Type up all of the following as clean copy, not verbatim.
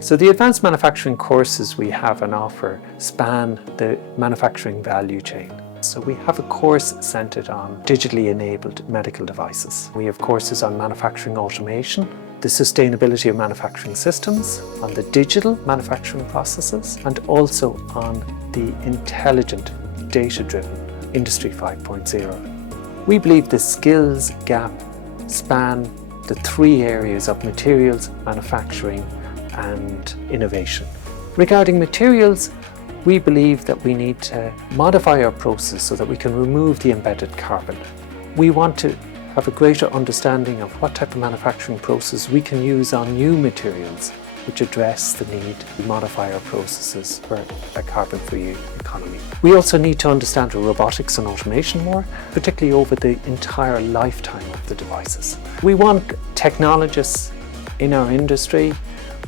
So the advanced manufacturing courses we have on offer span the manufacturing value chain. So we have a course centred on digitally enabled medical devices. We have courses on manufacturing automation, the sustainability of manufacturing systems, on the digital manufacturing processes, and also on the intelligent, data-driven Industry 5.0. We believe the skills gap span the three areas of materials, manufacturing, and innovation. Regarding materials, we believe that we need to modify our process so that we can remove the embedded carbon. We want to have a greater understanding of what type of manufacturing process we can use on new materials which address the need to modify our processes for a carbon-free economy. We also need to understand robotics and automation more, particularly over the entire lifetime of the devices. We want technologists in our industry.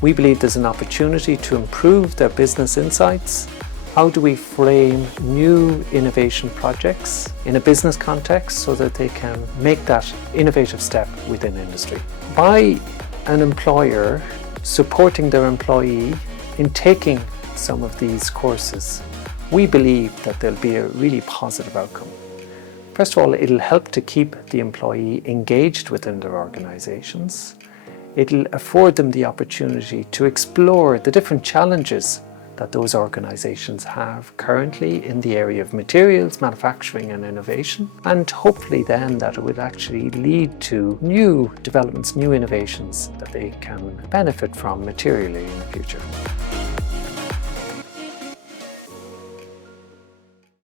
We believe there's an opportunity to improve their business insights. How do we frame new innovation projects in a business context so that they can make that innovative step within industry? By an employer supporting their employee in taking some of these courses, we believe that there'll be a really positive outcome. First of all, it'll help to keep the employee engaged within their organizations. It'll afford them the opportunity to explore the different challenges that those organizations have currently in the area of materials, manufacturing and innovation, and hopefully then that it would actually lead to new developments, new innovations that they can benefit from materially in the future.